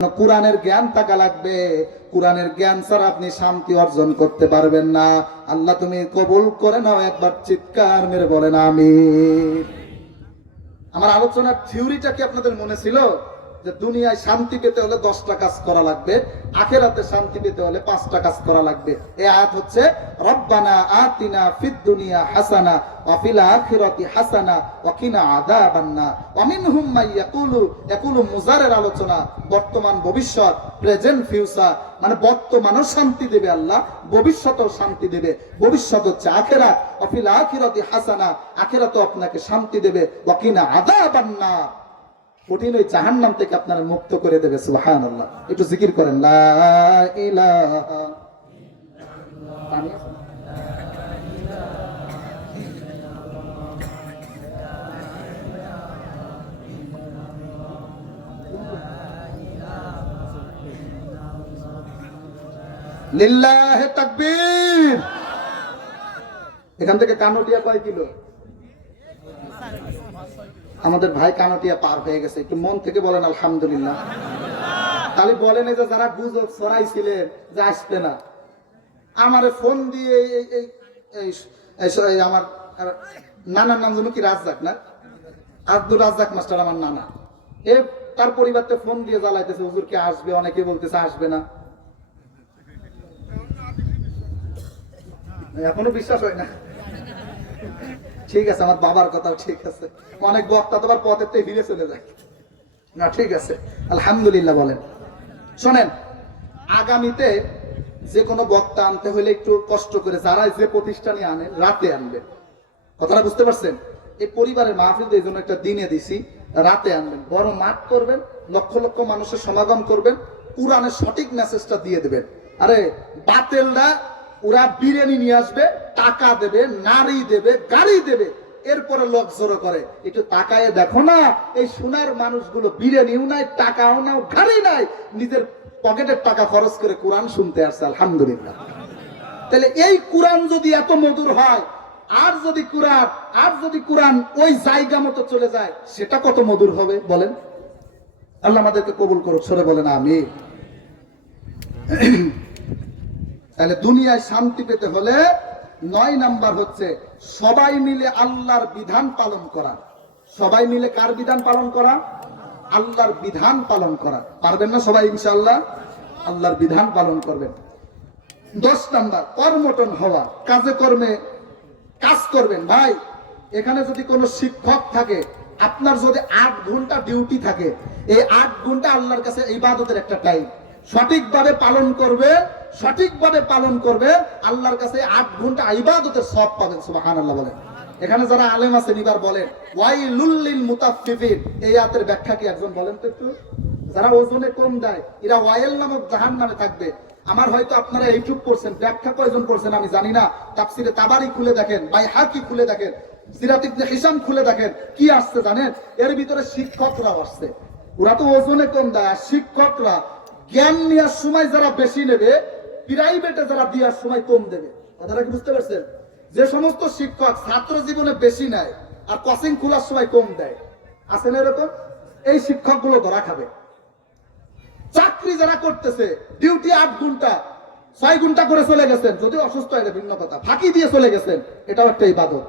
কোরআনের জ্ঞান থাকা লাগবে। কোরআনের জ্ঞান ছাড়া আপনি শান্তি অর্জন করতে পারবেন না। আল্লাহ তুমি কবুল করে নাও, একবার চিৎকার মেরে বলেন আমিন। আমার আলোচনার থিওরিটা কি আপনাদের মনে ছিল? যে দুনিয়ায় শান্তি পেতে হলে 10টা কাজ করা লাগবে, আখিরাতে শান্তি পেতে হলে 5টা কাজ করা লাগবে। এই আয়াত হচ্ছে রব্বানা আতিনা ফিদ দুনিয়া হাসানা ওয়া ফিল আখিরাতি হাসানা ওয়া কিনা আযাবান্নার ওয়া মিনহুম মান ইয়াকুলু মুজারের আলোচনা, বর্তমান ভবিষ্যৎ, প্রেজেন্ট ফিউচার, মানে বর্তমানও শান্তি দেবে আল্লাহ, ভবিষ্যতেও শান্তি দেবে। ভবিষ্যৎ হচ্ছে আখিরাত, ওয়া ফিল আখিরাতি হাসানা, আখিরাতেও আপনাকে শান্তি দেবে, ওয়া কিনা আযাবান্নার, কঠিন ওই জাহান্নাম থেকে আপনারা মুক্ত করে দেবে। সুবহানাল্লাহ। একটু জিকির করেন লা ইলাহা লিল্লাহি তাকবীর। এখান থেকে কানোটিয়া কয় কিলো? আমাদের ভাই কানোটিয়া পার হয়ে গেছে। একটু মন থেকে বলেন আলহামদুলিল্লাহ। তাহলে বলেন যে যারা গুজব ছড়াইছিলেন যে আসবে না, আমারে ফোন দিয়ে আমার নানার নাম যেন কি রাজ্জাক, না আব্দুর রাজ্জাক মাস্টার, আমার নানা, তার পরিবারতে ফোন দিয়ে জ্বালাইতেছে হুজুর কে আসবে, অনেকে বলতেছে আসবে না। এখনো বিশ্বাস হয় না। ঠিক আছে, আমার বাবার কথাও ঠিক আছে। অনেক বক্তা তো আবার পথের থেকে ফিরে চলে যায় না। ঠিক আছে, আলহামদুলিল্লাহ বলেন। শোনেন, আগামীতে যে কোনো বক্তা আনতে হলে একটু কষ্ট করে, যারা যে প্রতিষ্ঠানে আনে রাতে আনবে। কথাটা বুঝতে পারছেন? এই পরিবারের মাহফিল এই জন্য একটা দিনে দিছি, রাতে আনবেন, বড় মাঠ করবেন, লক্ষ লক্ষ মানুষের সমাগম করবেন, কোরআনের সঠিক মেসেজটা দিয়ে দেবেন। আরে বাতেলরা ওরা বিরিয়ানি নিয়ে আসবে, টাকা দেবে, নারী দেবে, গাড়ি দেবে, এরপরে লোক জড়ো করে। একটু তাকায় দেখো না, এই সোনার মানুষগুলো বিরিয়ানিও নাই, টাকাও নাই, গাড়ি নাই, নিজের পকেটের টাকা খরচ করে কোরআন শুনতে আসছে। আলহামদুলিল্লাহ। তাহলে এই কোরআন যদি এত মধুর হয়, আর যদি কোরআন ওই জায়গা মতো চলে যায়, সেটা কত মধুর হবে বলেন। আল্লাহ আমাদেরকে কবুল করুক, সরে বলেন আমিন। তাহলে দুনিয়ায় শান্তি পেতে হলে 9 নাম্বার হচ্ছে সবাই মিলে আল্লাহর বিধান পালন করা। সবাই মিলে কার বিধান পালন করা? আল্লাহর বিধান পালন করা। পারবেন না সবাই? ইনশাআল্লাহ আল্লাহর বিধান পালন করবেন। 10 নাম্বার কর্মঠন হওয়া, কাজে কর্মে কাজ করবেন। ভাই, এখানে যদি কোনো শিক্ষক থাকে, আপনার যদি 8 ঘন্টা ডিউটি থাকে, এই 8 ঘন্টা আল্লাহর কাছে ইবাদতের একটা টাইম। সঠিকভাবে পালন করবে, আল্লাহর কাছে 8 ঘন্টা ইবাদতের সওয়াব পাবেন। সুবহানাল্লাহ বলেন। এখানে যারা আলেম আছেন এবার বলেন ওয়াইলুল লিল মুতাফফিফিন, এই আয়াতের ব্যাখ্যা কি একজন বলেন তো একটু? যারা ওজনে কম দেয় এরা ওয়াইল নামক জাহান্নামে থাকবে। আমার হয়তো আপনারা এইটুক পড়ছেন, ব্যাখ্যা কয়জন পড়ছেন আমি জানি না। তাফসিরে তাবারি খুলে দেখেন, বাইহাকি খুলে দেখেন, সিরাত ইবনে হিশাম খুলে দেখেন, কি আসছে জানেন? এর ভিতরে শিক্ষকরাও আসছে। ওরা তো ওজনে কম দেয়, শিক্ষকরা জ্ঞান নেওয়ার সময় যারা বেশি নেবে, প্রাইভেটে যারা দেওয়ার সময় কম দেবে। কথাটা কি বুঝতে পারছেন? যে সমস্ত শিক্ষক ছাত্র জীবনে বেশি নেয় আর কোচিং খোলার সময় কম দেয়, আছে না এরকম? এই শিক্ষকগুলো ধরা খাবে। চাকরি যারা করতেছে, ডিউটি 8 ঘন্টা, 6 ঘন্টা করে চলে গেছেন, যদি অসুস্থ হয় ভিন্ন কথা, ফাঁকি দিয়ে চলে গেছেন, এটাও একটা ইবাদত।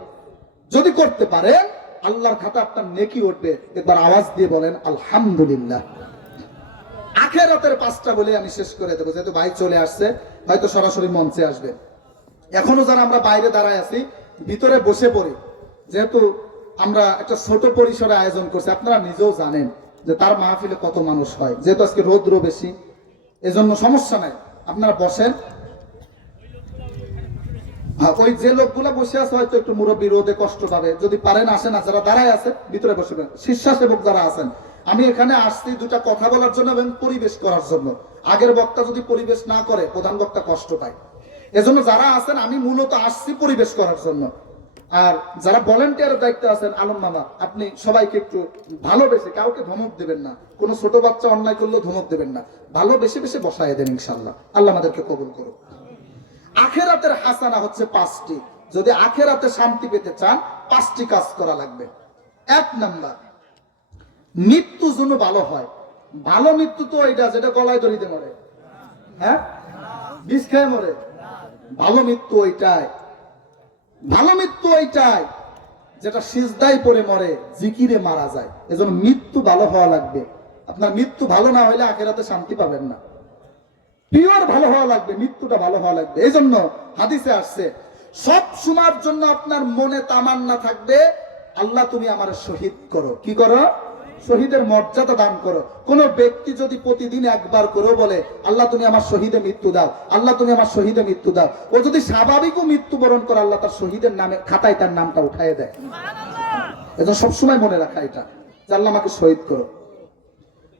যদি করতে পারেন আল্লাহর খাতা আপনার নেকি উঠবে। একবার আওয়াজ দিয়ে বলেন আলহামদুলিল্লাহ। আখিরাতের 5টা বলে আমি শেষ করে দেবো, যেহেতু ভাই চলে আসছে, হয়তো সরাসরি মঞ্চে আসবে। এখনো যারা আমরা বাইরে দাঁড়ায় আছি, ভিতরে বসে পড়ি, যেহেতু আমরা একটা ছোট পরিসরে আয়োজন করছি, আপনারা নিজেও জানেন যে তার মাহফিলে কত মানুষ হয়। যেহেতু আজকে রৌদ্র বেশি, এজন্য সমস্যা নাই, আপনারা বসেন। ওই যে লোকগুলো বসে আছে হয়তো একটু মুরব্বী, রোদে কষ্ট পাবে, যদি পারেন আসেন। আর যারা দাঁড়ায় আছে ভিতরে বসবেন। স্বেচ্ছাসেবক যারা আছেন, আমি এখানে আসছি 2টা কথা বলার জন্য এবং পরিবেশ করার জন্য। আগের বক্তা যদি পরিবেশ না করে, প্রধান বক্তা কষ্ট পায়। এজন্য যারা আছেন, আমি মূলত আসছি পরিবেশ করার জন্য। আর যারা ভলেন্টিয়ারের দায়িত্বে আছেন, আলম মামা, আপনি সবাইকে একটু ভালোবেসে, কাউকে ধমক দেবেন না, কোনো ছোট বাচ্চা অন্যায় করলেও ধমক দেবেন না, ভালোবেসে বেশে বসায় দেন ইনশাআল্লাহ। আল্লাহ আমাদেরকে কবুল করুন। আখিরাতের হাসানা হচ্ছে 5টি। যদি আখিরাতে শান্তি পেতে চান 5টি কাজ করা লাগবে। 1 নাম্বার, মৃত্যু যেন ভালো হয়। ভালো মৃত্যু তো ওইটা যেটা গলায় দড়িতে মরে, হ্যাঁ, বিষ খেয়ে মরে। ভালো মৃত্যু ওইটাই, ভালো মৃত্যু ওইটাই যেটা সিজদায় পড়ে মরে, জিকিরে মারা যায়। এজন্য মৃত্যু ভালো হওয়া লাগবে। আপনার মৃত্যু ভালো না হইলে আখিরাতে শান্তি পাবেন না। পিওর ভালো হওয়া লাগবে, মৃত্যুটা ভালো হওয়া লাগবে। এই জন্য হাদিসে আসছে, সব সময়ের জন্য আপনার মনে তামান্না থাকবে, আল্লাহ তুমি আমার শহীদ করো। কি করো? শহীদের মর্যাদা দান করো। কোন ব্যক্তি যদি প্রতিদিন একবার করে বলে আল্লাহ তুমি আমার শহীদে মৃত্যু দাও, আল্লাহ তুমি আমার শহীদে মৃত্যু দাও, ও যদি স্বাভাবিকও মৃত্যুবরণ করে আল্লাহ তার শহীদের নামে খাতায় তার নামটা উঠায় দেয়। এটা সবসময় মনে রাখা, এটা যে আল্লাহ আমাকে শহীদ করো।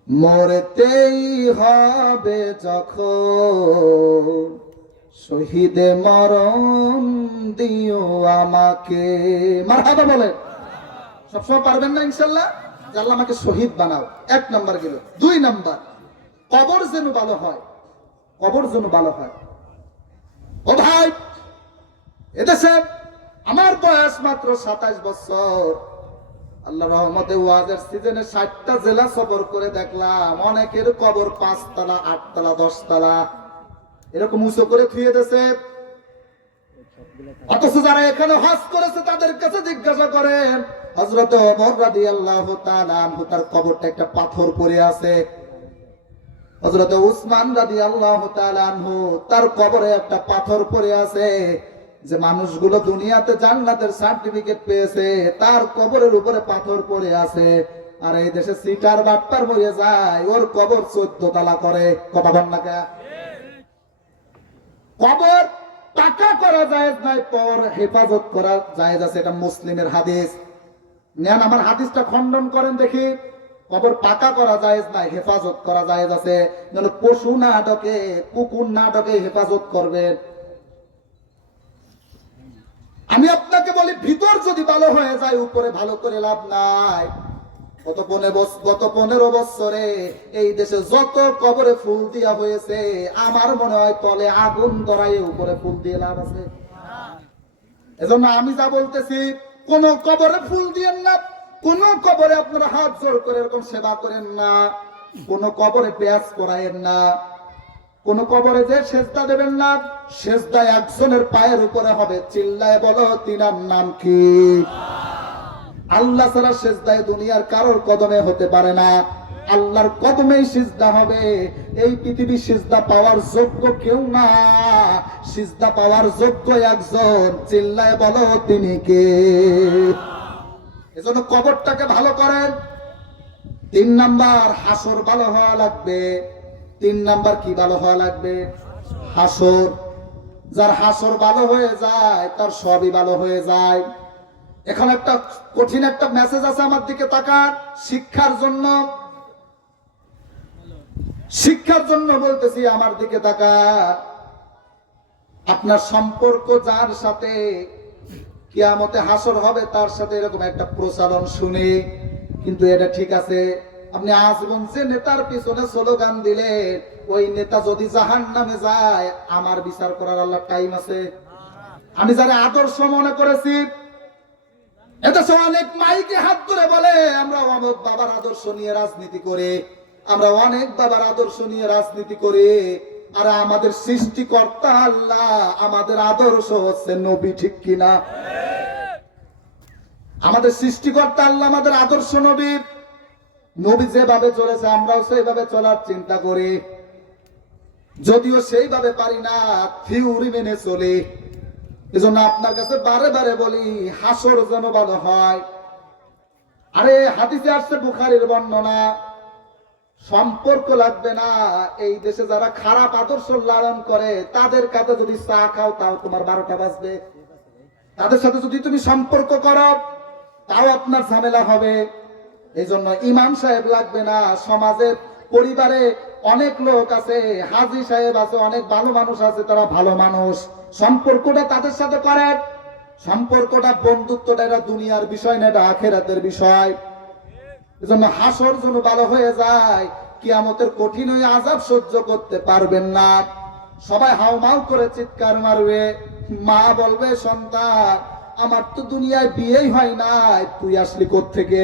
মরতেই হবে যখন শহীদে মরণ দিও আমাকে। মারহাবা বলেন। সবসময় পারবেন না ইনশাল্লাহ, যে আল্লাহ আমাকে শহীদ বানাও। এক নাম্বার গেল। দুই নাম্বার, কবর যেন ভালো হয়, কবর যেন ভালো হয়। ও ভাই, এদেশে আমার বয়স মাত্র 27 বছর। আল্লাহ রহমতে ওয়াজের সিজনে 60টা জেলা সফর করে দেখলাম অনেকের কবর 5 তলা, 8 তলা, 10 তলা এরকম উঁচু করে থুয়ে দিয়েছে। অথচ যারা এখানে হজ করেছে তাদের কাছে জিজ্ঞাসা করেন, হযরত ওমর রাদিয়াল্লাহু তাআলা আনহু তার কবরটা একটা পাথর পড়ে আছে। হযরত উসমান রাদিয়াল্লাহু তাআলা আনহু তার কবরে একটা পাথর পড়ে আছে। যে মানুষগুলো দুনিয়াতে জান্নাতের সার্টিফিকেট পেয়েছে তার কবরের উপরে পাথর পড়ে আছে। আর এই দেশে সিটার বাটপার মরে যায়, ওর কবর 14 তলা করে। কথা বল না কে? কবর পাকা করা যায় নাই, পর হেফাজত করা যায় আছে। এটা মুসলিমের হাদিস। নেন আমার হাদিসটা খণ্ডন করেন দেখি। কবর পাকা করা যায় নাই, হেফাজত করা যায় আছে। পশু না ঢোকে, কুকুর না ঢোকে, হেফাজত করবেন। আমি আপনাকে বলি, ভিতর যদি ভালো হয়ে যায় উপরে ভালো করে লাভ নাই। গত 15 বছরে এই দেশে যত কবরে ফুল দিয়া হয়েছে আমার মনে হয় তলে আগুন ধরায় উপরে ফুল দিয়ে লাভ আছে। এজন্য আমি যা বলতেছি, কোন কবরে ফুল দিয়েন না, কোন কবরে আপনারা হাত জোর করে এরকম সেবা করেন না, কোন কবরে পেঁয়াজ করায়েন না, কোন কবরে যে সেজদা দেবেন না। সেজদা একজনের পায়ের উপরে হবে। চিল্লায় বলো তিনার নাম কি? আল্লাহ ছাড়া সেজদায় দুনিয়ার কারোর কদমে হতে পারে না। আল্লাহর কদমেই সিজদা হবে। এই পৃথিবী সিজদা পাওয়ার যোগ্য কেউ না, সিজদা পাওয়ার যোগ্য একজন। চিল্লায় বলো তিনি কে? এজন্য কবরটাকে ভালো করেন। 3 নাম্বার, হাসর ভালো হওয়া লাগবে। 3 নাম্বার কি ভালো হওয়া লাগবে? হাসর। যার হাসর ভালো হয়ে যায় তার সবই ভালো হয়ে যায়। এখন একটা কঠিন একটা মেসেজ আছে, আমার দিকে তাকান। শিক্ষার জন্য, শিক্ষার জন্য বলতেছি, আমার দিকে তাকান। আপনার সম্পর্ক যার সাথে কিয়ামতে হাসর হবে তার সাথে এরকম একটা প্রচলন শুনি, কিন্তু এটা ঠিক আছে। আপনি আজীবন যে নেতার পিছনে স্লোগান দিলেন, ওই নেতা যদি জাহান্নামে যায় আমার বিচার করার আল্লাহ টাইম আছে? আমি যারা আদর্শ মনে করেছি, এদেশে অনেক মাইকে হাত ধরে বলে আমরা অমুক বাবার আদর্শ নিয়ে রাজনীতি করি, আমরা অনেক বাবার আদর্শ নিয়ে রাজনীতি করি। আর আমাদের সৃষ্টিকর্তা আল্লাহ, আমাদের আদর্শ হচ্ছে নবী, ঠিক কিনা? আমাদের সৃষ্টিকর্তা আল্লাহ, আমাদের আদর্শ নবী। নবী যেভাবে চলেছে আমরাও সেইভাবে চলার চিন্তা করি, যদিও সেইভাবে পারি না, থিওরি মেনে চলি। এজন্য আপনার কাছে বারে বারে বলি, হাসর যেন ভালো হয়। আরে হাদিসে আসছে, বুখারীর বর্ণনা, সম্পর্ক লাগবে না। এই দেশে যারা খারাপ আদর্শ লালন করে তাদের কাছে যদি চা খাও তাও তোমার 12টা বাজবে। তাদের সাথে যদি তুমি সম্পর্ক করো তাও আপনার ঝামেলা হবে। এই জন্য ইমাম সাহেব লাগবে না। সমাজের পরিবারে অনেক লোক আছে, হাজী সাহেব আছে, অনেক ভালো মানুষ আছে, তারা ভালো মানুষ। সম্পর্কটা তাদের সাথে করেন। সম্পর্কটা, বন্ধুত্বটা এটা দুনিয়ার বিষয় না, এটা আখিরাতের বিষয়। এজন্য হাসর যেন ভালো হয়ে যায়। কিয়ামতের কঠিন ওই আযাব সহ্য করতে পারবেন না। সবাই হাউমাউ করে চিৎকার মারবে। মা বলবে, সন্তান আমার তো দুনিয়ায় বিয়েই হয় নাই, তুই আসলি কোত্থেকে?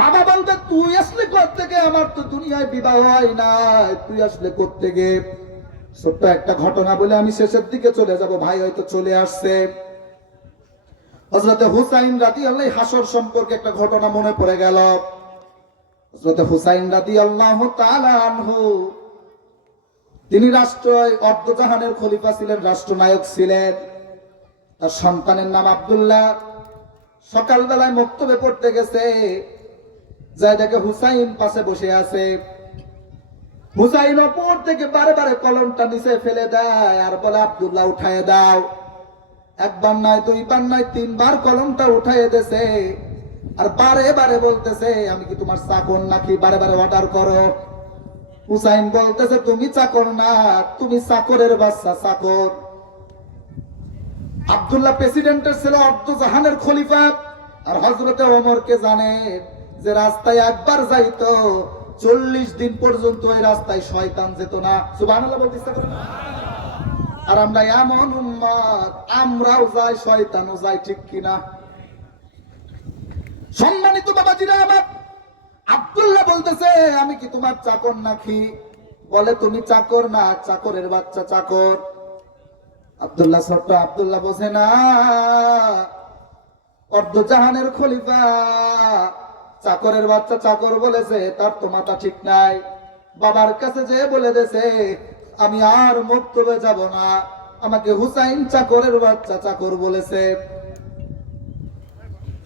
বাবা বলবে তুই আসলে কোত্থেকে, আমার তো দুনিয়ায় বিবাহ হয় নাই, তুই আসলে কোত্থেকে। ছোট্ট একটা ঘটনা বলে আমি শেষের দিকে চলে যাব, ভাই হয়তো চলে আসছে। হযরতে হুসাইন রাদিয়াল্লাহু হাসর সম্পর্কে একটা ঘটনা মনে পড়ে গেল। হযরতে হুসাইন রাদিয়াল্লাহু তাআলা আনহু তিনি অর্ধজাহানের খলিফা ছিলেন, রাষ্ট্রনায়ক ছিলেন। তার সন্তানের নাম আব্দুল্লাহ। সকালবেলায় মক্তবে পড়তে গেছে, যাই দেখে হুসাইন পাশে বসে আছে। হুসাইন ওপর থেকে বারে বারে কলমটা নিচে ফেলে দেয় আর বলে, আব্দুল্লাহ উঠায় দাও। একবার নয়, দুইবার নয়, তিনবার কলমটা উঠায় দেছে আর বারে বারে বলতেছে, আমি কি তোমার চাকর নাকি, বারে বারে অর্ডার করো। হুসাইন বলতেছে, তুমি চাকর না, তুমি চাকরের বাচ্চা, চাকর। আব্দুল্লাহ প্রেসিডেন্টের ছিল, অর্ধজাহানের খলিফা। আর হযরতে ওমরকে জানে যে রাস্তায় একবার যাইতো 40 দিন পর্যন্ত ওই রাস্তায় শয়তান যেত না। সুবহানাল্লাহ বলতে ইচ্ছা করে না? আর আমরা এমন উম্মত, আমরাও যাই, শয়তানও যায়, ঠিক কিনা? সম্মানিত বাবাজিরা আমার, আব্দুল্লাহ বলতেছে, আমি কি তোমার চাকর নাকি? বলে, তুমি চাকর না, চাকরের বাচ্চা, চাকর। আব্দুল্লাহ ছোট্ট, আব্দুল্লাহ বোঝে না, অর্ধজাহানের খলিফা চাকরের বাচ্চা, চাকর বলেছে, তার তো মাথা ঠিক নাই। বাবার কাছে যে বলে দেছে, আমি আর মক্তবে যাব না, আমাকে হুসাইন চাকরের বাচ্চা, চাকর বলেছে।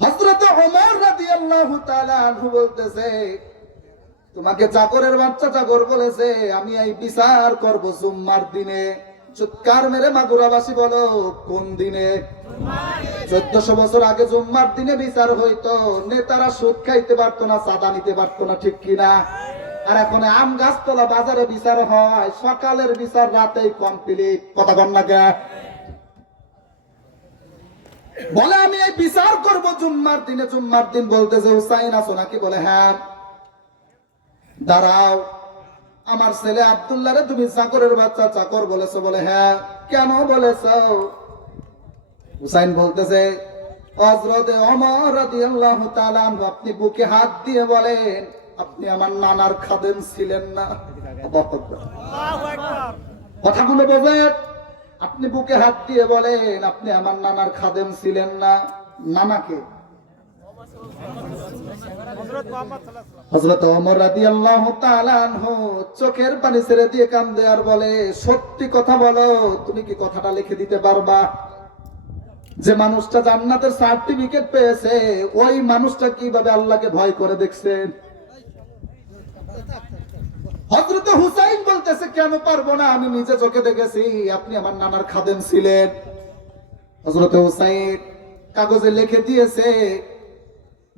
হযরত ওমর রাদিয়াল্লাহু তাআলা আনহু বলতেছে, তোমাকে চাকরের বাচ্চা, চাকর বলেছে, আমি এই বিচার করব জুম্মার দিনে। চিৎকার মেরে মাগুরাবাসী বলো, কোন দিনে? 1400 বছর আগে জুম্মার দিনে বিচার হইতো। নেতারা সুদ খাইতে পারতো না, চাঁদা নিতে পারতো না, ঠিক কিনা? আর এখন আম গাছতলা বাজারে বিচার হয়, সকালের বিচার রাতেই কমপ্লিট। কথা কন না কে? বলে, আমি এই বিচার করব জুম্মার দিনে। জুম্মার দিন বলতেছে, হুসাইন আছো নাকি? বলে, হ্যাঁ। দাঁড়াও, আমার ছেলে আব্দুল্লাহরে তুমি চাকরের বাচ্চা, চাকর বলেছো? বলে, হ্যাঁ। কেন বলেছো? হুসাইন বলতেছে, হযরতে ওমর রাদিয়াল্লাহু তাআলা আনহু, আপনি বুকে হাত দিয়ে বলেন, আপনি আমার নানার খাদেম ছিলেন না? আল্লাহু আকবার। কথাগুলো বোঝেন? আপনি বুকে হাত দিয়ে বলেন, আপনি আমার নানার খাদেম ছিলেন না? নানাকে হযরত ওমর রাদিয়াল্লাহু তাআলা আনহু চোখের পানি ছেড়ে দিয়ে কান্দে আর বলে, সত্যি কথা বলো, তুমি কি কথাটা লিখে দিতে পারবা? যে মানুষটা জান্নাতের সার্টিফিকেট পেয়েছে, ওই মানুষটা কিভাবে আল্লাহকে ভয় করে দেখছেন? হযরত হুসাইন বলতেছে, কেন পারবো না, আমি নিজে চোখে দেখেছি, আপনি আমার নানার খাদেম ছিলেন। হযরত হুসাইন কাগজে লিখে দিয়েছে,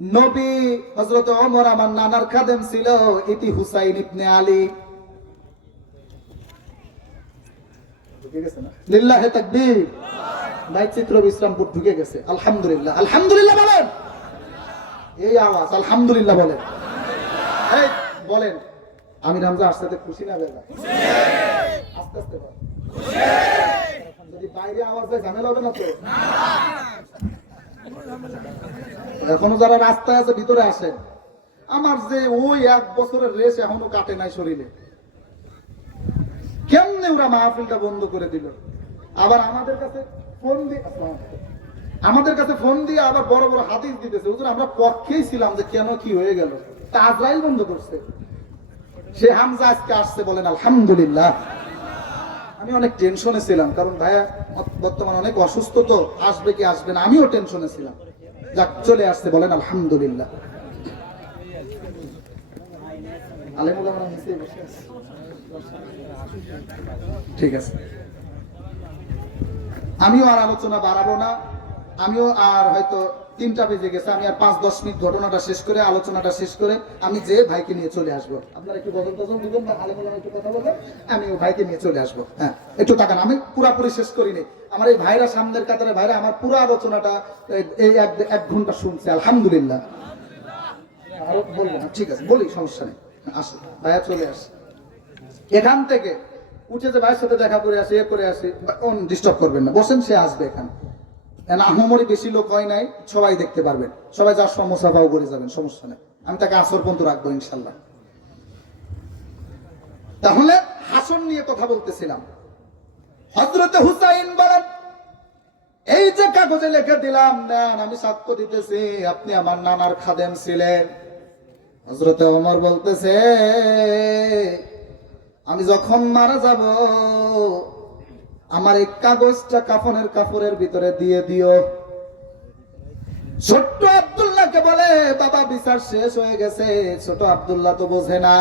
নবী হযরত ওমর আমার নানার খাদেম ছিল, ইতি হুসাইন ইবনে আলী। লিল্লাহি তাকবীর। চিত্র ইসলামপুর ঢুকে গেছে। আলহামদুলিল্লাহ, আলহামদুলিল্লাহ বলেন। এই আওয়াজ, আলহামদুলিল্লাহ বলেন। এই বলেন, আমি রামজা আসতে খুশি না বেজা? আস্তে আস্তে বল। যদি বাইরে আওয়াজ হয় ঝামেলা হবে না তো? এখনো যারা রাস্তায় আছে ভিতরে আসেন। আমার যে ওই 1 বছরের রেশ এখনো কাটে নাই শরীরে। কেমনে ওরা মাহফিলটা বন্ধ করে দিল? আবার আমাদের কাছে ফোন দিয়ে আবার বড় বড় হাদিস দিতেছে। হুজুর, আমরা পক্ষেই ছিলাম যে কেন কি হয়ে গেল, তা আজরাইল বন্ধ করছে। সে হামজা আজকে আসছে, বলেন আলহামদুলিল্লাহ। আমি অনেক টেনশনে ছিলাম, কারণ ভাইয়া বর্তমানে অনেক অসুস্থ, তো আসবে কি আসবে না, আমিও টেনশনে ছিলাম। যাক, চলে আসছে, বলেন আলহামদুলিল্লাহ। ঠিক আছে, আমিও আর আলোচনা বাড়াবো না। আমিও আর হয়তো 3টা বেজে গেছে, আমি আর 5-10 মিনিট ঘটনাটা শেষ করে, আলোচনাটা শেষ করে আমি যে ভাইকে নিয়ে চলে আসবো। আপনারা একটু বদল টজল দিবেন বা আলেমুলামা একটু কথা বলবেন, আমি ওই ভাইকে নিয়ে চলে আসবো। হ্যাঁ, একটু তাকান, আমি পুরাপুরি শেষ করিনি। আমার এই ভাইরা সামনের কাতারে ভাইরা আমার পুরো আলোচনাটা এই 1 ঘন্টা শুনছে, আলহামদুলিল্লাহ। আরো বলবো না, ঠিক আছে, বলি, সমস্যা নেই। আসে ভাইয়া, চলে আসে এখান থেকে উঠে, যে ভাইয়ের সাথে দেখা করে আসি, করে আসি, ডিস্টার্ব করবেন না, বসেন, সে আসবে এখানে। আহমরি বেশি লোক হয় নাই, সবাই দেখতে পারবেন, সবাই যার সমস্যা পাও করে যাবেন, সমস্যা নেই। আমি তাকে আসর পর্যন্ত রাখবো ইনশাল্লাহ। তাহলে হাসন নিয়ে কথা বলতেছিলাম। হযরতে হুসাইন বলেন, এই যে কাগজে লিখে দিলাম, দেন আমি সাক্ষ্য দিতেছি আপনি আমার নানার খাদেম ছিলেন। হযরতে ওমর বলতেছে, আমি যখন মারা যাব আমার এই কাগজটা কাফনের কাপড়ের ভিতরে দিয়ে দিও। ছোট্ট আব্দুল্লাহকে বলে, বাবা বিচার শেষ হয়ে গেছে। ছোট আব্দুল্লাহ তো বোঝে না,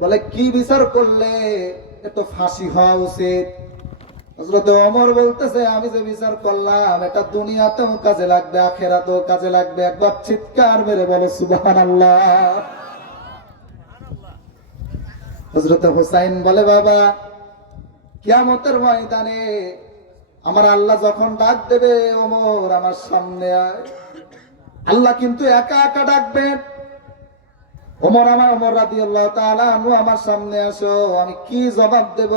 বলে কি বিচার করলে? এত ফাঁসি হওয়া উচিত। হযরত ওমর বলতেছে, আমি যে বিচার করলাম এটা দুনিয়াতেও কাজে লাগবে, আখিরাতেও কাজে লাগবে। একবার চিৎকার মেরে বলো সুবহানাল্লাহ। হযরত হুসাইন বলে, বাবা কিয়ামতের ময়দানে আমার আল্লাহ যখন ডাক দেবে, ওমর আমার সামনে আয়। আল্লাহ কিন্তু একা একা ডাকবেন। ওমর রাদিয়াল্লাহু তাআলা আনহু আমার সামনে আসো, আমি কি জবাব দেব?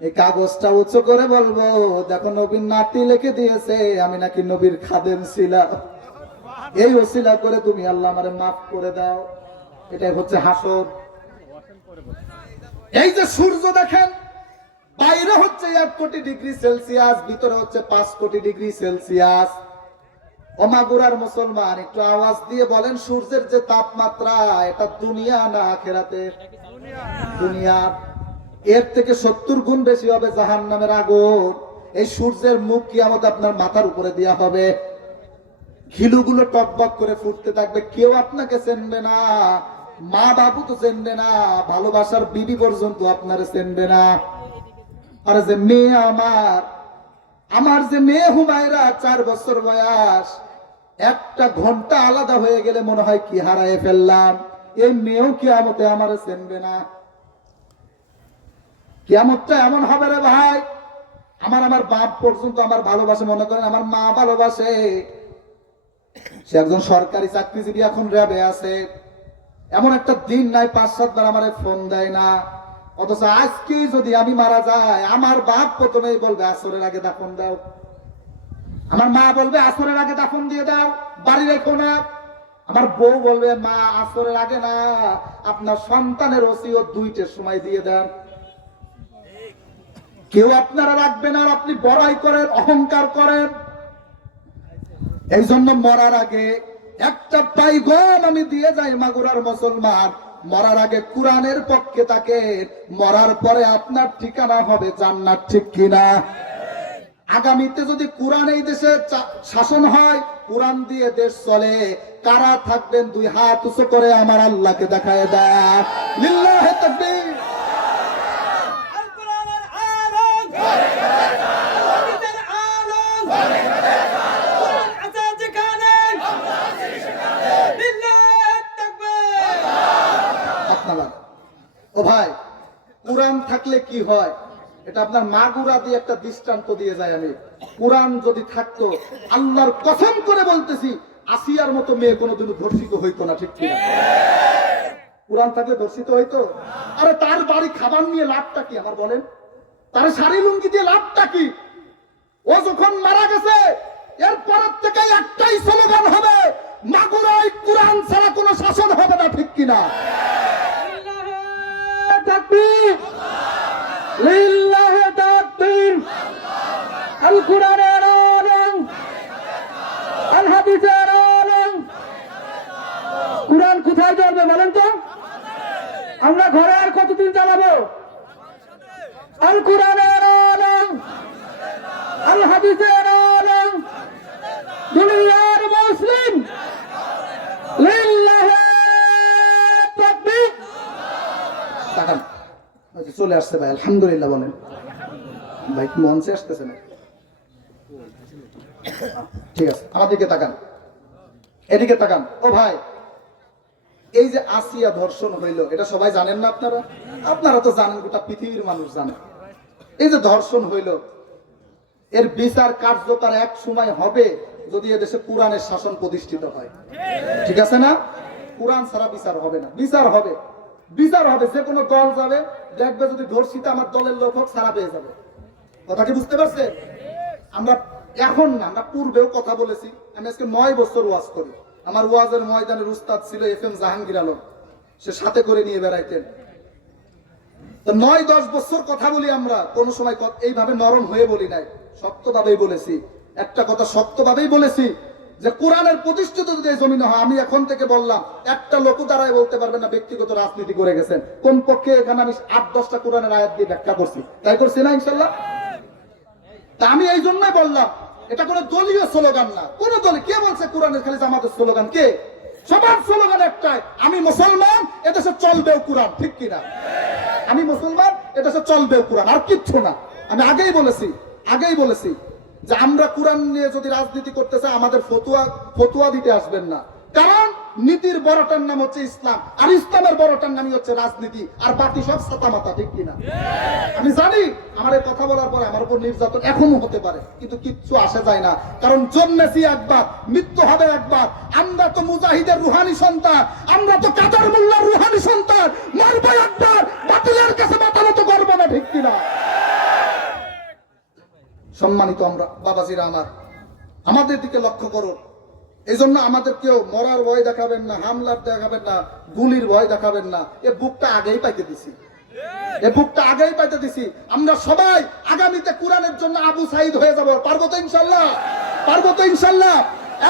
এই কাগজটা উঁচু করে বলবো, দেখো নবীর নাতি লিখে দিয়েছে আমি নাকি নবীর খাদেম ছিলাম, এই ওসিলা করে তুমি আল্লাহ আমারে মাফ করে দাও। এটাই হচ্ছে হাসর। এই যে সূর্য দেখেন, বাইরে হচ্ছে 1 কোটি ডিগ্রি সেলসিয়াস, ভিতরে হচ্ছে 5 কোটি ডিগ্রি সেলসিয়াস। ওমাগুরার মুসলমান একটু আওয়াজ দিয়ে বলেন, সূর্যের যে তাপমাত্রা এটা দুনিয়া না আখিরাতে? দুনিয়া। এর থেকে 70 গুণ বেশি হবে জাহান্নামের আগুন। এই সূর্যের মুখ কিয়ামত আপনার মাথার উপরে দেয়া হবে, ঘিলুগুলো টকবক করে ফুটতে থাকবে। কেউ আপনাকে চিনবে না, মা বাবু তো চিনবে না, ভালোবাসার বিবি পর্যন্ত আপনারে চিনবে না। আর যে মেয়ে আমার যে মেয়ে হুমায়রা 4 বছর বয়স, 1টা ঘন্টা আলাদা হয়ে গেলে মনে হয় কি হারায় ফেললাম। এই মেয়েও কিয়ামতে আমারে চিনবে না। কিয়ামতটা এমন হবে রে ভাই, আমার বাপ পর্যন্ত আমার ভালোবাসে। মনে করেন আমার মা ভালোবাসে, সে একজন সরকারি চাকরিজীবী, এখন র্যাবে আছে। এমন একটা দিন নাই 5-7 বার আমারে ফোন দেয় না। অথচ আজকে যদি আমি মারা যাই, আমার বাপ প্রথমেই বলবে আসরের আগে দাফন দাও। আমার মা বলবে আসরের আগে দাফন দিয়ে দাও, বাড়ি রেখো না। আমার বউ বলবে, মা আসরের আগে না, আপনার সন্তানের ওসিয়ত 2টের সময় দিয়ে দেন। কেউ আপনারা রাখবেন আর আপনি বড়াই করেন, অহংকার করেন। এই জন্য মরার আগে একটা পাইগম আমি দিয়ে যাই মাগুরার মুসলমান, মরার আগে কোরআনের পক্ষে তাকে, মরার পরে আপনার ঠিকানা হবে জান্নাত, ঠিক কিনা? আগামীতে যদি কোরআন এই দেশে শাসন হয়, কোরআন দিয়ে দেশ চলে, কারা থাকবেন 2 হাত উঁচু করে আমার আল্লাহকে দেখায় দেয়। লিল্লাহি তাকবীর। ও ভাই, কোরআন থাকলে কি হয় এটা আপনার মাগুরা দিয়ে একটা দৃষ্টান্ত দিয়ে যায়। আমি কোরআন যদি থাকতো, আল্লাহর কসম করে বলতেছি, আসিয়ার মতো মেয়ে কোনোদিনও ধর্ষিত হইতো না, ঠিক কিনা? কোরআন থাকলে ধর্ষিত হইতো? আরে তার বাড়ি খাবার নিয়ে লাভটা কি আমার বলেন? তার শাড়ি লুঙ্গি দিয়ে লাভটা কি? ও যখন মারা গেছে, এরপর থেকে একটাই স্লোগান হবে, মাগুরায় কোরআন ছাড়া কোনো শাসন হবে না, ঠিক কিনা? তাকবীর, লিল্লাহি তাকবীর। আল কোরআনের আলম, আল হাদিসের আলম। কোরআন কোথায় চলবে বলেন তো? আমরা ঘরে আর কতদিন চালাবো? আল কোরআনের আলম, আল হাদিসের আলম, দুনিয়ার মুসলিম, লিল্লাহি তাকবীর। তাকান, চলে আসছে ভাই, আলহামদুলিল্লাহ বলেন। ভাই কি মঞ্চে আসতেছে না? ঠিক আছে, আমার দিকে তাকান, এদিকে তাকান। ও ভাই, এই যে আসিয়া ধর্ষণ হইল, এটা সবাই জানেন না? আপনারা তো জানেন, গোটা পৃথিবীর মানুষ জানে। এই যে ধর্ষণ হইল, এর বিচার কার্যকর এক সময় হবে যদি এদেশে কোরআনের শাসন প্রতিষ্ঠিত হয়, ঠিক আছে না? কোরআন ছাড়া বিচার হবে না। বিচার হবে, বিচার হবে। যে কোনো দল যাবে, দেখবে যদি ধর্ষিত আমার দলের লোক হোক, ছাড়া পেয়ে যাবে। কথা কি বুঝতে পারছেন? আমরা এখন না, আমরা পূর্বেও কথা বলেছি। আমি আজকে 9 বছর ওয়াজ করি। আমার ওয়াজের ময়দানের উস্তাদ ছিল FM জাহাঙ্গীর আলম, সে সাথে করে নিয়ে বেড়াইতেন। তো 9-10 বছর কথা বলি আমরা, কোন সময় এইভাবে নরম হয়ে বলি নাই, শক্তভাবেই বলেছি। একটা কথা শক্তভাবেই বলেছি যে কোরআনের প্রতিষ্ঠিত যদি এই জমিনে হয়, আমি এখন থেকে বললাম একটা লোক দ্বারাই বলতে পারবেন না ব্যক্তিগত রাজনীতি করে গেছেন। কোন পক্ষে এখানে আমি 8-10টা কোরআনের আয়াত দিয়ে ব্যাখ্যা করছি, তাই করছি না ইনশাল্লাহ? তা আমি এই জন্যই বললাম এটা কোনো দলীয় স্লোগান না। কোন দলে কে বলছে কোরআনের খালি জামাতের স্লোগান? কে? সবার স্লোগান একটাই, আমি মুসলমান, এদেশে চলবেও কোরআন, ঠিক কিনা? আমি মুসলমান, এদেশে চলবেও কোরআন, আর কিচ্ছু না। আমি আগেই বলেছি যে আমরা কোরআন নিয়ে যদি রাজনীতি করতে চাই, আমাদের ফতুয়া দিতে আসবেন না। কারণ নীতির বড়টার নাম হচ্ছে ইসলাম, আর ইসলামের বড়টার নামই হচ্ছে রাজনীতি, আর বাকি সব ছাতামাতা, ঠিক কিনা? আমি জানি আমার এই কথা বলার পরে আমার উপর নির্যাতন এখনো হতে পারে, কিন্তু কিচ্ছু আসে যায় না। কারণ জন্মেছি একবার, মৃত্যু হবে একবার। আমরা তো মুজাহিদের রুহানি সন্তান, আমরা তো কাদের মোল্লার রুহানি সন্তান। মারবো একবার, বাতিলের কাছে মাথা নত করবো না, ঠিক কিনা? সম্মানিত আমরা বাবাজিরা আমার, আমাদের দিকে লক্ষ্য করো। এই জন্য আমাদের কেউ মরার ভয় দেখাবেন না, হামলার দেখাবেন না, গুলির ভয় দেখাবেন না। এ বুকটা আগেই পাইতে দিছি। আমরা সবাই আগামীতে কোরআনের জন্য আবু সাইদ হয়ে যাব। পারবো তো ইনশাল্লাহ?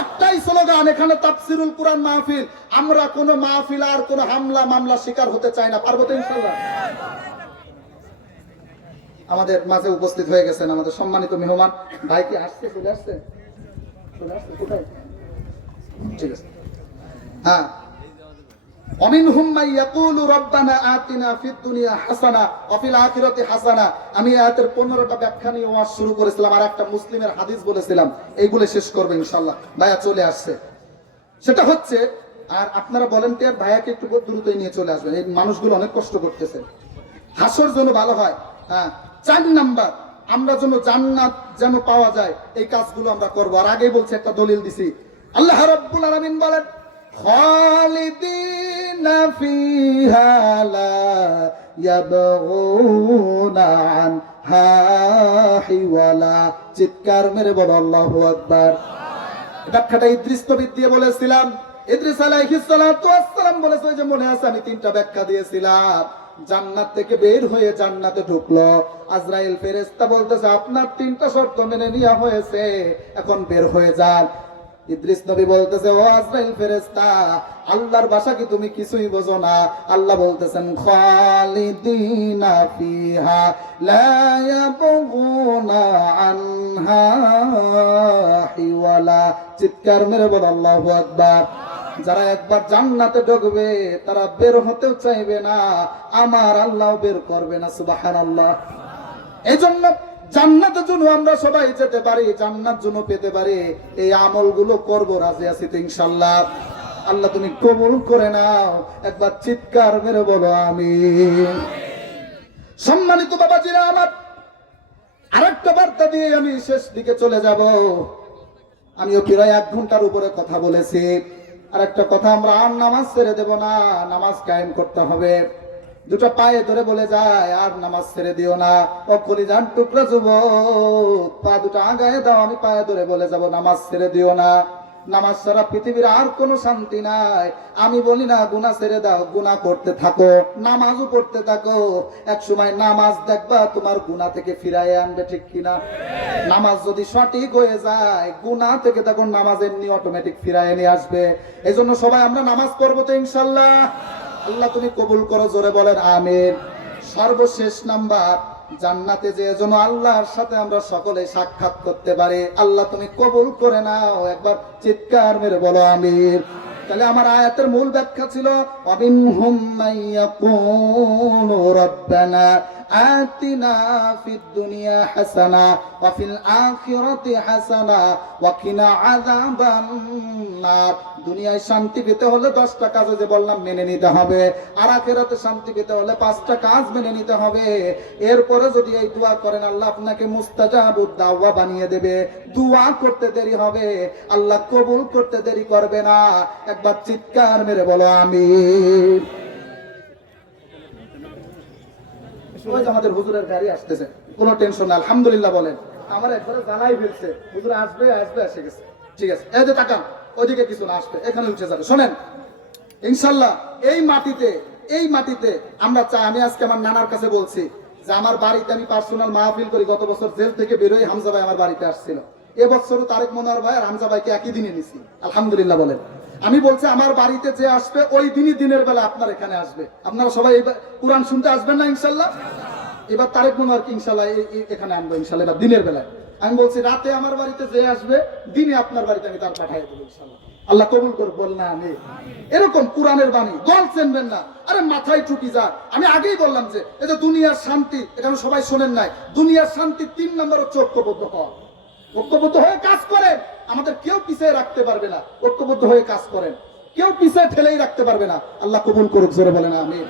একটাই স্লোগান, এখানে তাফসিরুল কোরআন মাহফিল। আমরা কোন মাহফিল আর কোন হামলা মামলা শিকার হতে চাই না। পারবো তো ইনশাল্লাহ? আমাদের মাঝে উপস্থিত হয়ে গেছেন আমাদের সম্মানিত মেহমান ভাই। কি আসছে? চলে আসছে কোথায়? ঠিক আছে, হ্যাঁ। অমিনহুম মান ইয়াকুলু রাব্বানা আতিনা ফিদ দুনিয়া হাসানা ওয়া ফিল আখিরাতি হাসানা। আমি আয়াতের 15টা ব্যাখ্যা নিয়ে ওয়াজ শুরু করেছিলাম, আর একটা মুসলিমের হাদিস বলেছিলাম, এইগুলো শেষ করবে ইনশাআল্লাহ। ভাইয়া চলে আসছে, সেটা হচ্ছে, আর আপনারা ভলান্টিয়ার ভাইয়াকে একটু দ্রুতই নিয়ে চলে আসবেন, এই মানুষগুলো অনেক কষ্ট করতেছে। হাসর যেন ভালো হয়। হ্যাঁ, 4 নাম্বার, আমরা যেন জান্নাত যেন পাওয়া যায়, এই কাজগুলো আমরা করবো। আর আগেই বলছি, একটা দলিল দিছি, আল্লাহ রাব্বুল আলামিন বলেন খালিদিনা ফিহা লা ইয়াবগুনা আনহা হিওয়ালা। চিৎকার মেরে বলো আল্লাহু আকবার। ব্যাখ্যাটা ইদ্রিস নবী দিয়ে বলেছিলাম। ইদ্রিস আলাইহিস সালাতু ওয়াস সালাম বলেছে, যে মনে আছে আমি 3টা ব্যাখ্যা দিয়েছিলাম। জান্নাত থেকে বের হয়ে জান্নাতে ঢুকলো, আজরাইল ফেরেশতা বলতেছে আপনার 3টা শর্ত মেনে নেওয়া হয়েছে, এখন বের হয়ে যান। ইদ্রিস নবী বলতেছে, ও আজরাইল ফেরেশতা, আল্লাহর ভাষা কি তুমি কিছুই বোঝো না? আল্লাহ বলতেছেন খালিদিনা ফিহা লা ইয়াবগুনা আনহা হিওয়ালা। চিৎকার মেরে বল আল্লাহু আকবার। যারা একবার জান্নাতে ঢুকবে তারা বের হতেও চাইবে না, আমার আল্লাহ বের করবে না। সুবহানাল্লাহ। এই জন্য জান্নাতের জন্য আমরা সবাই যেতে পারি, জান্নাত জন্য পেতে পারি, এই আমলগুলো করব, রাজি আছি তো ইনশাআল্লাহ? আল্লাহ তুমি কবুল করে নাও। একবার চিৎকার মেরে বলো আমিন। সম্মানিত বাবাজিরা আমার, আরেকটা বার্তা দিয়ে আমি শেষ দিকে চলে যাব। আমিও প্রায় 1 ঘন্টার উপরে কথা বলেছি। আরেকটা কথা, আমরা আর নামাজ ছেড়ে দেব না, নামাজ কায়েম করতে হবে। 2টা পায়ে ধরে বলে যায়, আর নামাজ ছেড়ে দিও না। অক্ষরি যান টুকরা যুবক, পা 2টা আগায় দাও, আমি পায়ে ধরে বলে যাব, নামাজ ছেড়ে দিও না। নামাজ ছাড়া পৃথিবীর আর কোনো শান্তি নাই। আমি বলি না গুনাহ ছেড়ে দাও, গুনাহ করতে থাকো, নামাজও পড়তে থাকো। এক সময় নামাজ দেখবা তোমার গুনাহ থেকে ফিরাইয়ে আনবে, ঠিক কিনা? নামাজ যদি সঠিক হয়ে যায়, গুনাহ থেকে তখন নামাজ এমনি অটোমেটিক ফিরাইয়ে নিয়ে আসবে। এই জন্য সবাই আমরা নামাজ পড়বো তো ইনশাআল্লাহ? আল্লাহ তুমি কবুল করো, জোরে বলেন আমিন। সর্বশেষ নাম্বার, জান্নাতে যে যেন আল্লাহর সাথে আমরা সকলে সাক্ষাৎ করতে পারি, আল্লাহ তুমি কবুল করে নাও। একবার চিৎকার মেরে বলো আমিন। তাহলে আমার আয়াতের মূল ব্যাখ্যা ছিল অমিনহুম মাইয়াকুলু রাব্বানা আতিনা ফিদ দুনিয়া হাসানা ওয়া ফিল আখিরাতি হাসানা ওয়া কিনা আযাবান নার। দুনিয়ায় শান্তি পেতে হলে 10টা কাজ যে বললাম মেনে নিতে হবে, আর আখিরাতে শান্তি পেতে হলে 5টা কাজ মেনে নিতে হবে। এরপরে যদি এই দোয়া করেন, আল্লাহ আপনাকে মুস্তাজাবুদ দাওয়া বানিয়ে দেবে। দোয়া করতে দেরি হবে, আল্লাহ কবুল করতে দেরি করবে না। একবার চিৎকার মেরে বলো আমিন। ওই যে আমাদের হুজুরের গাড়ি আসতেছে, কোনো টেনশন না, আলহামদুলিল্লাহ বলেন। আমার একবারে জানাই ফেলছে, হুজুর আসবে এসে গেছে। ঠিক আছে, এই যে তাকান, ওইদিকে কিছু না আসবে, এখানে উঠে যাবে। শোনেন, ইনশাল্লাহ এই মাটিতে আমরা চাই, আমি আজকে আমার নানার কাছে বলছি যে আমার বাড়িতে আমি পার্সোনাল মাহফিল করি। গত বছর জেল থেকে বেরোয় হামজা ভাই আমার বাড়িতে আসছিল। এবছরও তারেক মনোয়ার ভাই আর হামজা ভাইকে একই দিনে নিছি, আলহামদুলিল্লাহ বলেন। আমি বলছি আমার বাড়িতে যে আসবে ওই দিনই দিনের বেলা আপনার এখানে আসবে। আপনারা সবাই কোরআন শুনতে আসবেন না ইনশাল্লাহ? এবার তারেক মনোয়ারকে ইনশাল্লাহ এখানে আনবো ইনশাল্লাহ, এবার দিনের বেলায়। আমি বলছি রাতে আমার বাড়িতে যে আসবে দিনে আপনার বাড়িতে আমি তার পাঠাই দেবো ইনশাল্লাহ। আল্লাহ কবুল করে বল না আমি এরকম কোরআনের বাণী গল চেনবেন না। আরে মাথায় টুপি যা, আমি আগেই বললাম যে এই যে দুনিয়ার শান্তি, এখানে সবাই শোনেন নাই, দুনিয়ার শান্তি 3 নম্বর হচ্ছে ঐক্যবদ্ধ হওয়া। ঐক্যবদ্ধ হয়ে কাজ করেন, আমাদের কেউ পিছিয়ে রাখতে পারবে না। ঐক্যবদ্ধ হয়ে কাজ করেন, কেউ পিছিয়ে ঠেলেই রাখতে পারবে না। আল্লাহ কবুল করুক, জোরে বলেন আমিন।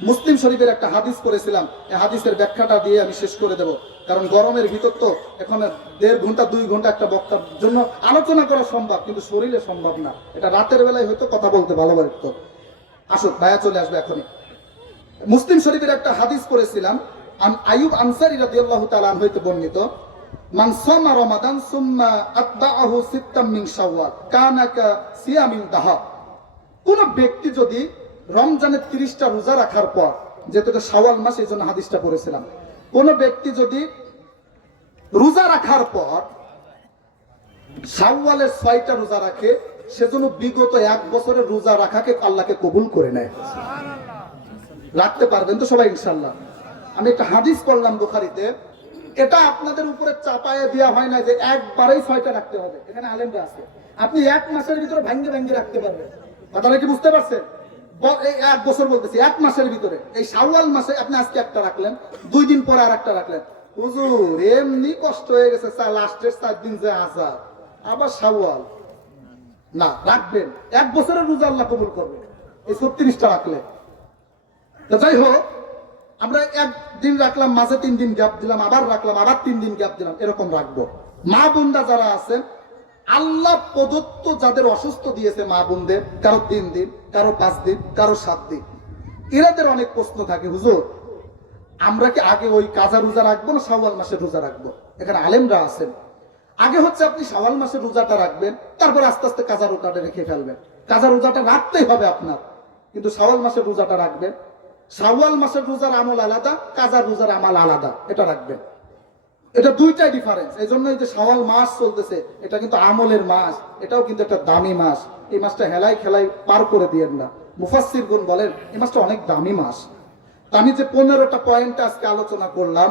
মুসলিম শরীফের একটা হাদিস পড়েছিলাম, এই হাদিসের ব্যাখ্যাটা দিয়ে আমি শেষ করে দেব, কারণ গরমের ভিতর তো এখন 1.5 ঘন্টা 2 ঘন্টা একটা বক্তার জন্য আলোচনা করা সম্ভব, কিন্তু শরীরে সম্ভব না। এটা রাতের বেলায় হয়তো কথা বলতে ভালো লাগতো। আসুক ভাইয়া চলে আসবে এখনই। মুসলিম শরীফের একটা হাদিস পড়েছিলাম, আইয়ুব আনসারী রাদিয়াল্লাহু তাআলা আনহু হইতে বর্ণিত, মান সামা রমাদান সুম্মা আতবাআহু সিত্তাম মিন শাওয়াল কানা কা সিয়ামিন দাহা। কোন ব্যক্তি যদি রমজানের 30টা রোজা রাখার পর, যেহেতু এটা শাওয়াল মাস এই জন্য হাদিসটা পড়েছিলাম, কোন ব্যক্তি যদি রোজা রাখার পর শাওয়ালের 6টা রোজা রাখে, সেজন্য বিগত 1 বছরের রোজা রাখাকে আল্লাহকে কবুল করে নেয়। রাখতে পারবেন তো সবাই ইনশাআল্লাহ? আমি একটা হাদিস পড়লাম বুখারীতে, এটা আপনাদের উপরে চাপায়ে দেওয়া হয় না যে একবারেই 6টা রাখতে হবে। এখানে আলেমরা আছে, আপনি 1 মাসের ভিতরে ভাঙ্গে ভাঙ্গে রাখতে পারবেন। কথাটা কি বুঝতে পারছেন? এই 1 বছর বলতেছি, 1 মাসের ভিতরে, এই শাওয়াল মাসে আপনি আজকে একটা রাখলেন, 2 দিন পরে আর একটা রাখলেন। হুজুর এমনি কষ্ট হয়ে গেছে, লাস্টের 4 দিন যে আসা আবার শাওয়াল না রাখবেন, 1 বছরের রোজা আল্লাহ কবুল করবে এই 36টা রাখলে। তো যাই হোক, আমরা 1 দিন রাখলাম, মাঝে 3 দিন গ্যাপ দিলাম, আবার রাখলাম, আবার 3 দিন গ্যাপ দিলাম, এরকম রাখবো। মা বোনরা যারা আছেন, আল্লাহ প্রদত্ত যাদের অসুস্থ দিয়েছে মা বোনদের, কারো 3 দিন, কারো 5 দিন, কারো 7 দিন, এরাদের অনেক প্রশ্ন থাকে, হুজুর আমরা কি আগে ওই কাজা রোজা রাখবো না শাওয়াল মাসের রোজা রাখবো? এখানে আলেমরা আছেন, আগে হচ্ছে আপনি শাওয়াল মাসের রোজাটা রাখবেন, তারপর আস্তে আস্তে কাজা রোজাটা রেখে ফেলবেন। কাজা রোজাটা রাখতেই হবে আপনার, কিন্তু শাওয়াল মাসের রোজাটা রাখবেন। শাওয়াল মাসের রোজার আমল আলাদা, কাজার রোজার আমল আলাদা, এটা রাখবেন। এটা দুইটাই ডিফারেন্স। এই জন্য এই যে শাওয়াল মাস চলতেছে, এটা কিন্তু আমলের মাস, এটাও কিন্তু একটা দামি মাস। এই মাসটা হেলাই খেলাই পার করে দিয়েন না। মুফাসসিরগণ বলেন এই মাসটা অনেক দামি মাস। আমি যে 15টা পয়েন্ট আজকে আলোচনা করলাম,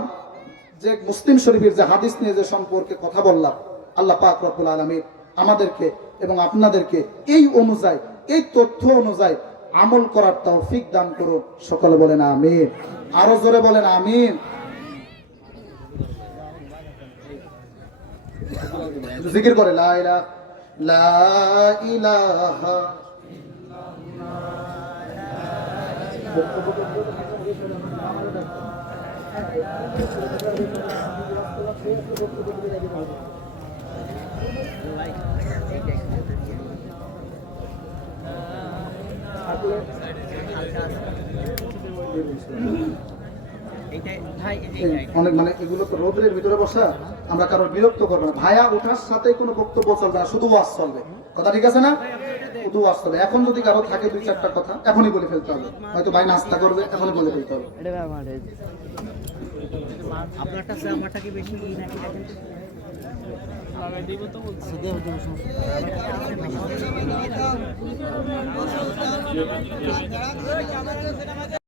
যে মুসলিম শরীফের যে হাদিস নিয়ে যে সম্পর্কে কথা বললাম, আল্লাহ পাক রব্বুল আলামিন আমাদেরকে এবং আপনাদেরকে এই অনুযায়ী, এই তথ্য অনুযায়ী আমল করার তৌফিক দান করুন। সকলে বলেন আমিন, আরো জোরে বলেন আমিন। জিকির করে লা ইলাহা লা ইলাহা অনেক মানে এগুলো তো রোদের ভিতরে বসা, আমরা কারোর বিরক্ত করবো না। ভাইয়া ওঠার সাথে কোনো বক্তব্য চলবে না, শুধু ওয়াজ চলবে। কথা ঠিক আছে না? শুধু ওয়াজ চলবে। এখন যদি কারো থাকে 2-4টা কথা এখনই বলে ফেলতে হবে, হয়তো ভাই নাস্তা করবে, এখনই বলে ফেলতে হবে। আপনারটা আমারটা কি বেশি নাকি দেখেন? লাগাই দিব তো বলছি।